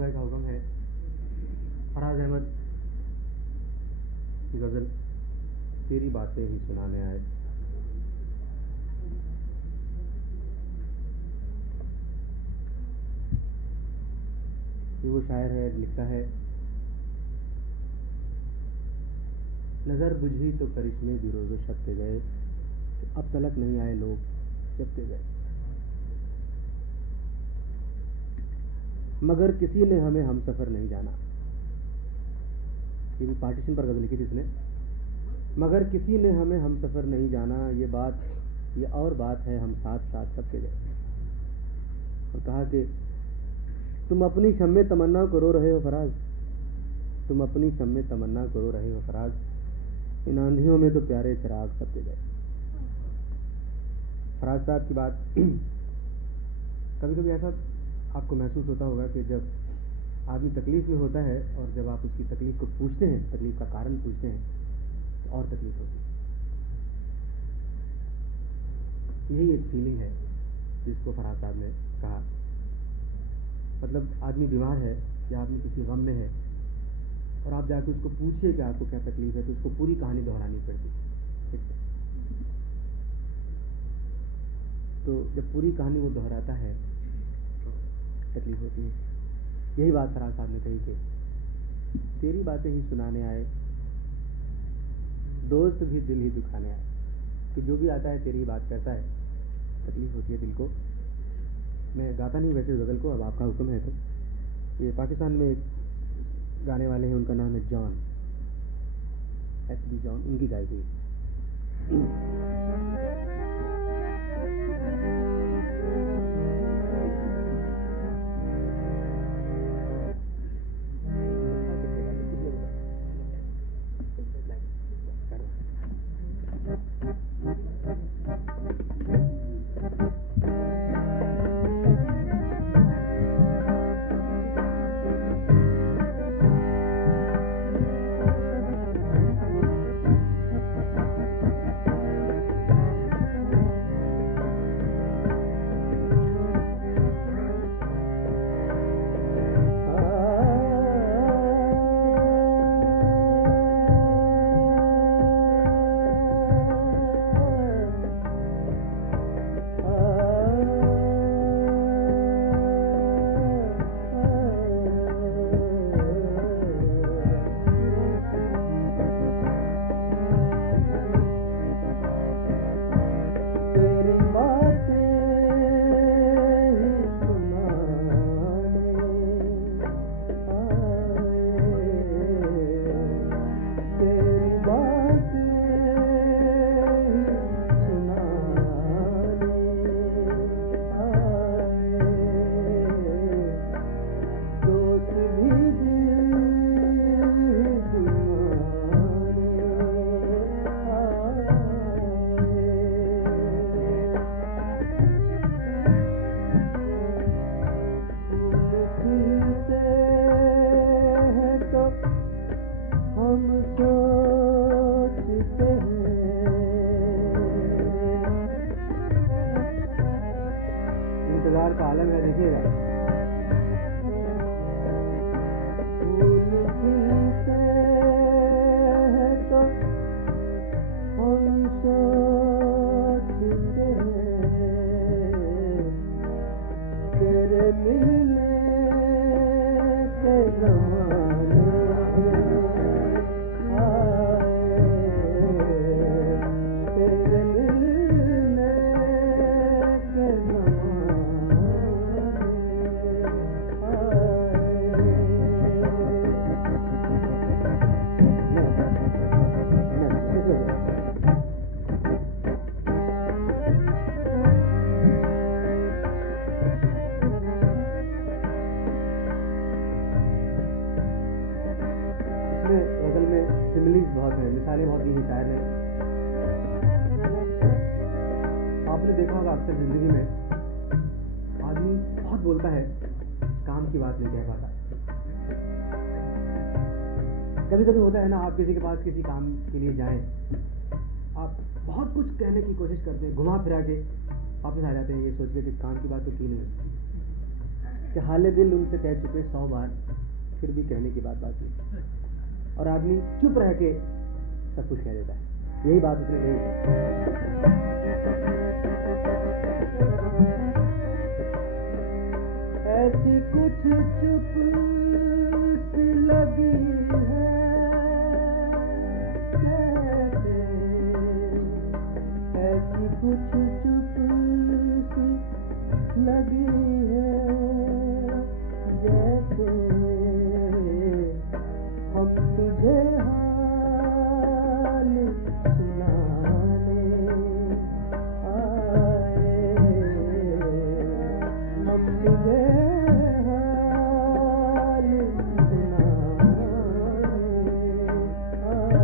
भाई का हुक्म है, फराज अहमद की गज़ल तेरी बातें ही सुनाने आए। ये वो शायर है, लिखता है, नज़र बुझी तो करिश्मे भी रोज़ो शब के गए, अब तलक नहीं आए लोग जब के गए। मगर किसी ने हमें हम सफ़र नहीं जाना। ये भी पार्टीशन पर गज़ल लिखी थी इसने। मगर किसी ने हमें हम सफ़र नहीं जाना, ये और बात है, हम साथ साथ सबके गए। और कहा कि तुम अपनी शम्मे तमन्ना को रो रहे हो फराज, तुम अपनी शम्मे तमन्ना को रो रहे हो फराज, इन आंधियों में तो प्यारे चिराग सबके गए। फराज साहब की बात कभी कभी ऐसा आपको महसूस होता होगा कि जब आदमी तकलीफ में होता है और जब आप उसकी तकलीफ को पूछते हैं, तकलीफ का कारण पूछते हैं, तो और तकलीफ होती है। यही एक फीलिंग है जिसको फराज साहब ने कहा। मतलब आदमी बीमार है या आदमी किसी गम में है और आप जाके उसको पूछिए कि आपको क्या तकलीफ है, तो उसको पूरी कहानी दोहरानी पड़ती है। तो जब पूरी कहानी वो दोहराता है तो तकलीफ होती है। यही बात फराज साहब ने कही कि तेरी बातें ही सुनाने आए, दोस्त भी दिल ही दुखाने आए। कि जो भी आता है तेरी बात करता है, तकलीफ होती है दिल को। मैं गाता नहीं वैसे गज़ल को, अब आपका हुक्म है। तो ये पाकिस्तान में एक गाने वाले हैं, उनका नाम है जॉन, SB जॉन, उनकी गाई गई। इंतजार का आलम है, देखिएगा। बहुत है, मिसालें बहुत दी हैं शायर ने। आपने देखा होगा अक्सर जिंदगी में आदमी बहुत बोलता है, काम की बात नहीं कह पाता। कभी कभी होता है ना, आप किसी के पास किसी काम के लिए जाएं, आप बहुत कुछ कहने की कोशिश करते हैं, घुमा फिरा के वापस आ जाते हैं ये सोच के कि काम की बात तो की नहीं। कि हाले दिल उनसे कह चुके 100 बार, फिर भी कहने की बात बाकी, और आदमी चुप रह के सब कुछ कह देता है। यही बात उसने कही। ऐसी कुछ चुप सी लगी है जैसे, ऐसी कुछ चुप सी लगी है जैसे हम तुझे हाल सुनाने आए, हम तुझे हाल सुनाने आए।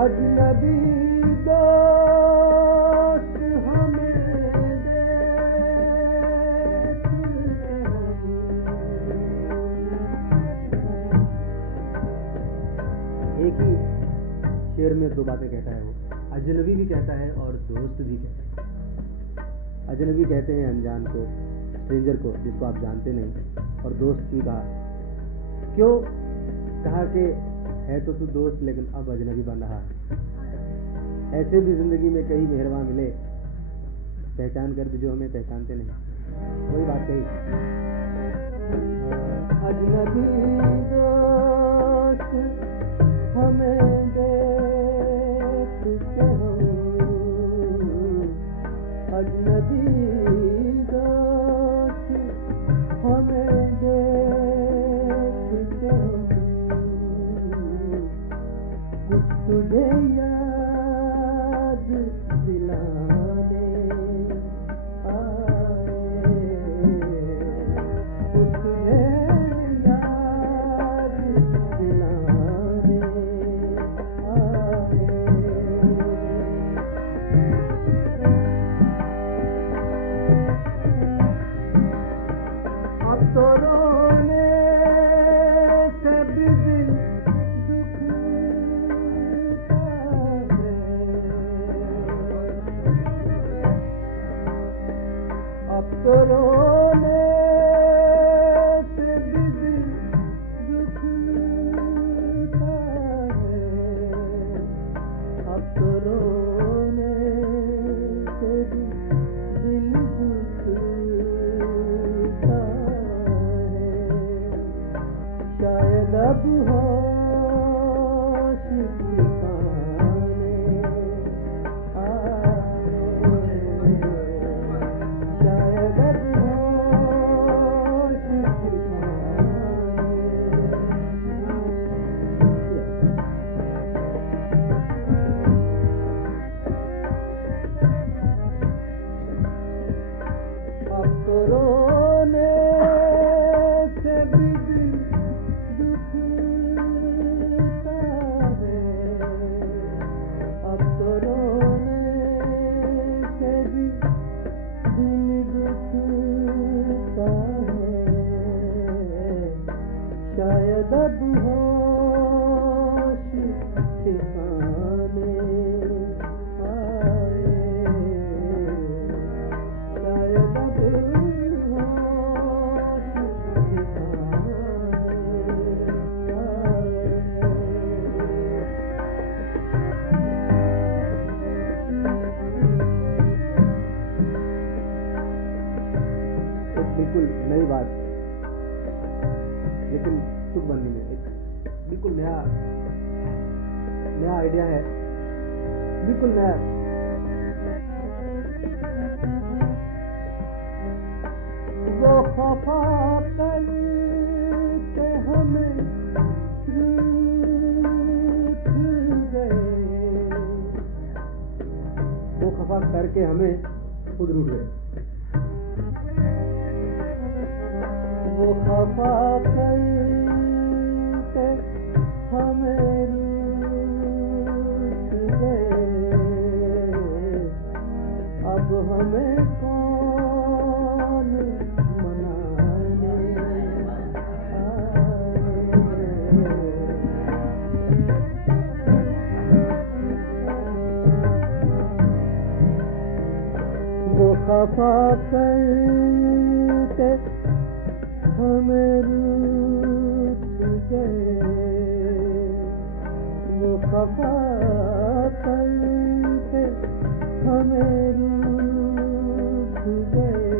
अजनबी दोस्त हमें एक ही शेर में दो बातें कहता है वो। अजनबी भी कहता है और दोस्त भी कहता है। अजनबी कहते हैं अनजान को, स्ट्रेंजर को, जिसको आप जानते नहीं, और दोस्त भी कहा। क्यों कहा कि है तो तू दोस्त लेकिन अब अजनबी बन रहा है। ऐसे भी जिंदगी में कई मेहरबान मिले, पहचान कर भी जो हमें पहचानते नहीं। वही बात कही। अजनबी दोस्त हमें देखते हो, अजनबी दोस्त हमें देखते हो, कुछ तुझे याद दिलाने आए, कुछ तुझे याद दिलाने आए। अब तो रोने से भी दिल अब तो रोने से भी दिल दुखता है, अब तो रोने से भी दिल दुखता है। शायद अब होश ठिकाने आए, अब तो रोने से भी दिल दुखता है, अब तो रोने से भी दिल दुखता है। शायद अब होश ठिकाने आए, शायद अब होश ठिकाने आए। एक बिल्कुल नई बात, लेकिन तुकबंदी में एक बिल्कुल नया आइडिया है, बिल्कुल नया। वो खफा करके हमें रूठ गए, वो खफा करके हमें खुद रूठ गए। वो खफा करके हमें रूठ गए, अब हमें कौन मनाने आए। खफा करके हमें रूठ गए, वो खफा करके हमें रूठ गए,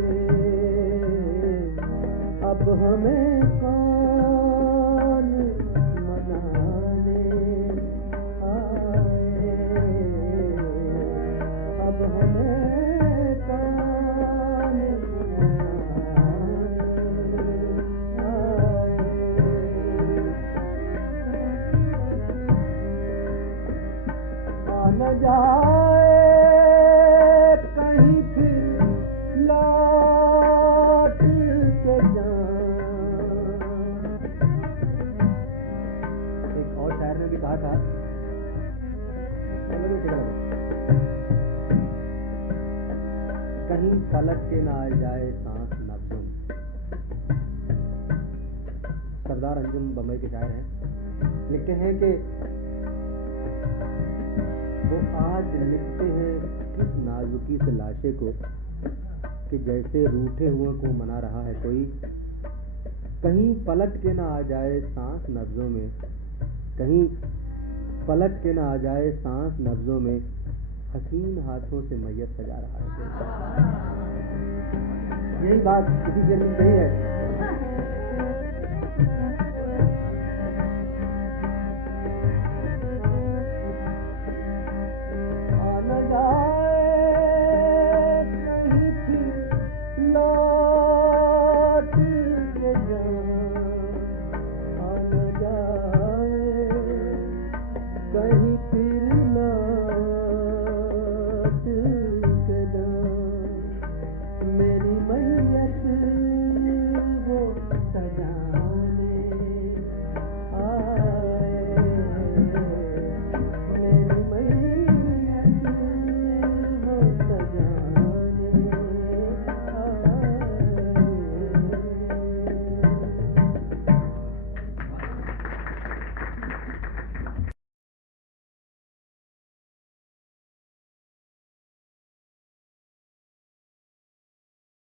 अब हमें कौन मनाने आए, अब हमें कौन न जाए कहीं फिर लौट के जान। एक और शायर ने भी कहा था, कहीं पलट के ना आ जाए सांस नब्ज़ों में। सरदार अंजुम बम्बई के शायर हैं, लिखते हैं कि वो आज लिखते हैं किस नाजुकी से लाशे को, कि जैसे रूठे हुए को मना रहा है कोई। कहीं पलट के ना आ जाए सांस नब्ज़ों में, कहीं पलट के ना आ जाए सांस नब्ज़ों में, हसीन हाथों से मैयत सजा रहा है। यही बात किसी शेर में कही है। कहीं फिर लौट के जान, मेरी मैयत वो सजा